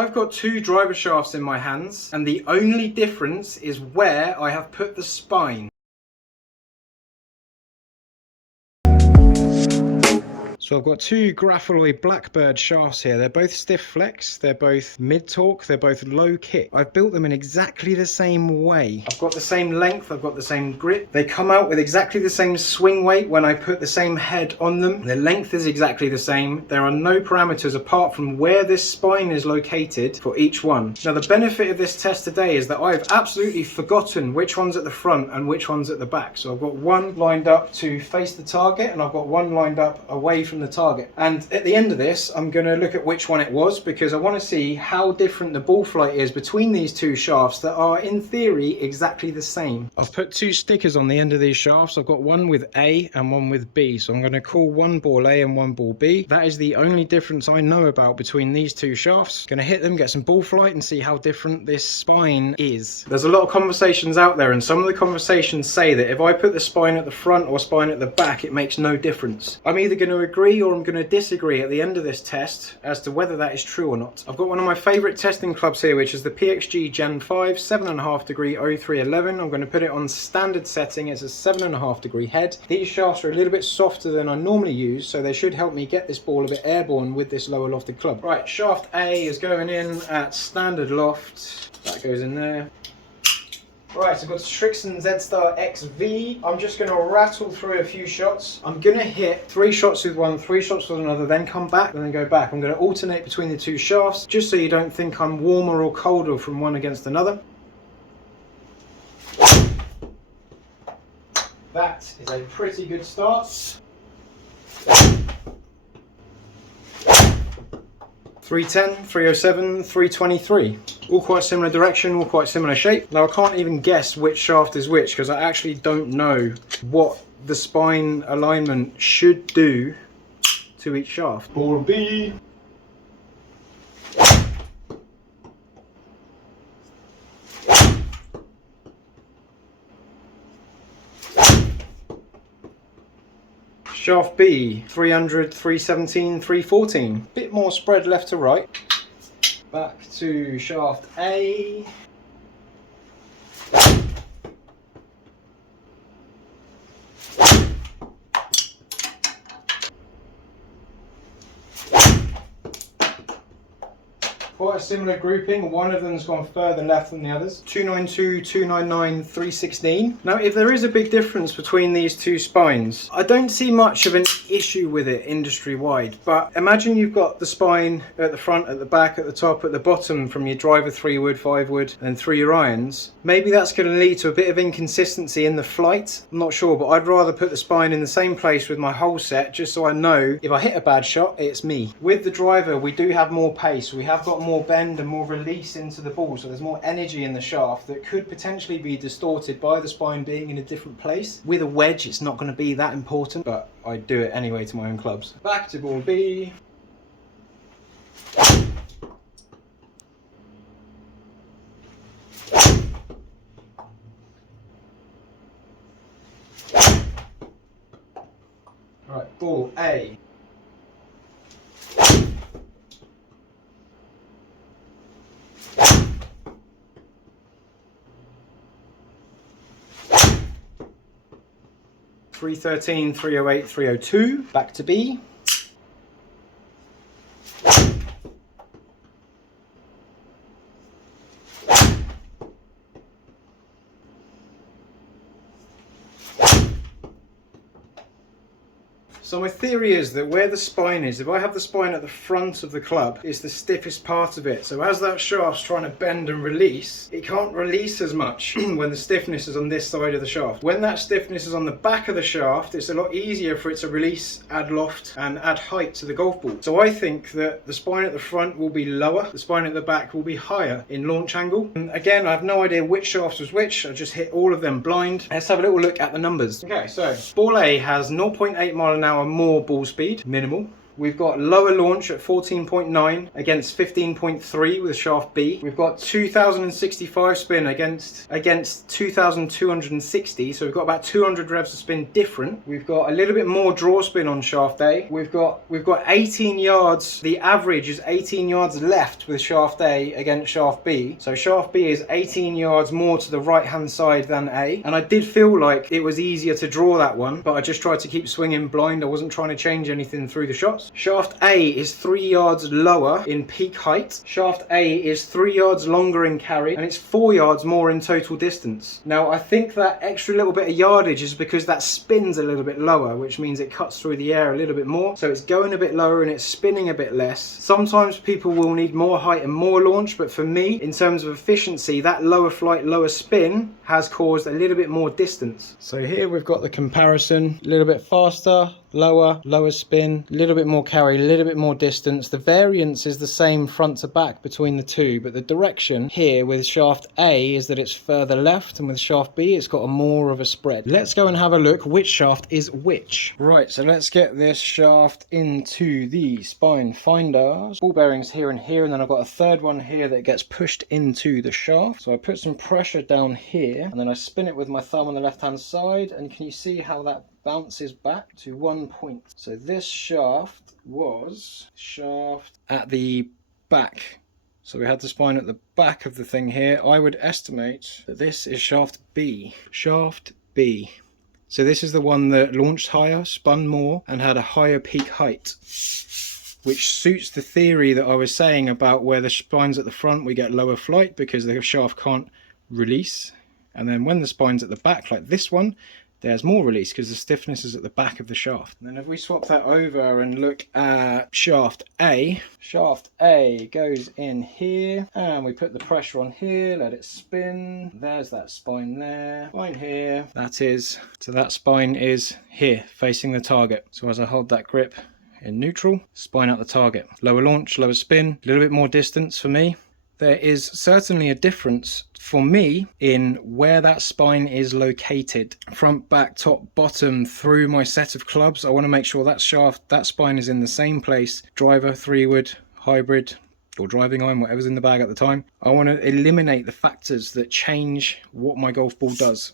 I've got two driver shafts in my hands, and the only difference is where I have put the spine. So I've got two Grafalloy Blackbird shafts here. They're both stiff flex, they're both mid torque, they're both low kick. I've built them in exactly the same way. I've got the same length, I've got the same grip. They come out with exactly the same swing weight when I put the same head on them. The length is exactly the same. There are no parameters apart from where this spine is located for each one. Now the benefit of this test today is that I've absolutely forgotten which one's at the front and which one's at the back. So I've got one lined up to face the target and I've got one lined up away from the target, and at the end of this I'm going to look at which one it was, because I want to see how different the ball flight is between these two shafts that are in theory exactly the same. I've put two stickers on the end of these shafts. I've got one with A and one with B, so I'm going to call one ball A and one ball B. That is the only difference I know about between these two shafts. Going to hit them, get some ball flight and see how different this spine is. There's a lot of conversations out there, and some of the conversations say that if I put the spine at the front or spine at the back it makes no difference. I'm either going to agree or I'm going to disagree at the end of this test as to whether that is true or not. I've got one of my favourite testing clubs here, which is the PXG Gen 5 7.5 degree 0311. I'm going to put it on standard setting. It's a 7.5 degree head. These shafts are a little bit softer than I normally use, so they should help me get this ball a bit airborne with this lower lofted club. Right, shaft A is going in at standard loft. That goes in there. Right, so I've got Strixon Z-Star XV. I'm just going to rattle through a few shots. I'm going to hit 3 shots with one, 3 shots with another, then come back, and then go back. I'm going to alternate between the two shafts, just so you don't think I'm warmer or colder from one against another. That is a pretty good start. 310, 307, 323. All quite similar direction, all quite similar shape. Now I can't even guess which shaft is which because I actually don't know what the spine alignment should do to each shaft. Ball B. Shaft B, 300, 317, 314. Bit more spread left to right. Back to shaft A. Quite a similar grouping. One of them's gone further left than the others. 292, 299, 316. Now, if there is a big difference between these two spines, I don't see much of an issue with it industry-wide. But imagine you've got the spine at the front, at the back, at the top, at the bottom from your driver 3-wood, 5-wood, and through your irons. Maybe that's going to lead to a bit of inconsistency in the flight. I'm not sure, but I'd rather put the spine in the same place with my whole set, just so I know if I hit a bad shot, it's me. With the driver, we do have more pace. We have got more bend and more release into the ball, so there's more energy in the shaft that could potentially be distorted by the spine being in a different place. With a wedge it's not going to be that important, but I do it anyway to my own clubs. Back to ball B. Right, ball A. .313, 308, 302. Back to B. So my theory is that where the spine is, if I have the spine at the front of the club, it's the stiffest part of it. So as that shaft's trying to bend and release, it can't release as much when the stiffness is on this side of the shaft. When that stiffness is on the back of the shaft, it's a lot easier for it to release, add loft and add height to the golf ball. So I think that the spine at the front will be lower, the spine at the back will be higher in launch angle. And again, I have no idea which shaft was which. I just hit all of them blind. Let's have a little look at the numbers. Okay, so ball A has 0.8 mile an hour more ball speed, minimal, We've got lower launch at 14.9 against 15.3 with shaft B. We've got 2065 spin against 2260, so we've got about 200 revs of spin different. We've got a little bit more draw spin on shaft A. We've got 18 yards, the average is 18 yards left with shaft A against shaft B. So shaft B is 18 yards more to the right hand side than A. And I did feel like it was easier to draw that one, but I just tried to keep swinging blind. I wasn't trying to change anything through the shots. Shaft A is 3 yards lower in peak height. Shaft A is 3 yards longer in carry, and it's 4 yards more in total distance. Now I think that extra little bit of yardage is because that spins a little bit lower, which means it cuts through the air a little bit more. So it's going a bit lower and it's spinning a bit less. Sometimes people will need more height and more launch, but for me, in terms of efficiency, that lower flight, lower spin has caused a little bit more distance. So here we've got the comparison, a little bit faster, lower spin, a little bit more carry, a little bit more distance. The variance is the same front to back between the two, but the direction here with shaft A is that it's further left, and with shaft B it's got a more of a spread. Let's go and have a look which shaft is which. Right, so let's get this shaft into the spine finder. Ball bearings here and here, and then I've got a third one here that gets pushed into the shaft. So I put some pressure down here, and then I spin it with my thumb on the left hand side, and can you see how that bounces back to 1 point? So this shaft was shaft at the back. So we had the spine at the back of the thing here. I would estimate that this is shaft B. Shaft B. So this is the one that launched higher, spun more, and had a higher peak height, which suits the theory that I was saying about where the spine's at the front, we get lower flight because the shaft can't release. And then when the spine's at the back, like this one, there's more release because the stiffness is at the back of the shaft. And then if we swap that over and look at shaft A goes in here, and we put the pressure on here, let it spin. There's that spine there, spine here. So that spine is here, facing the target. So as I hold that grip in neutral, spine out the target. Lower launch, lower spin, a little bit more distance for me. There is certainly a difference for me in where that spine is located. Front, back, top, bottom, through my set of clubs. I want to make sure that shaft, that spine is in the same place. Driver, 3-wood, hybrid, or driving iron, whatever's in the bag at the time. I want to eliminate the factors that change what my golf ball does.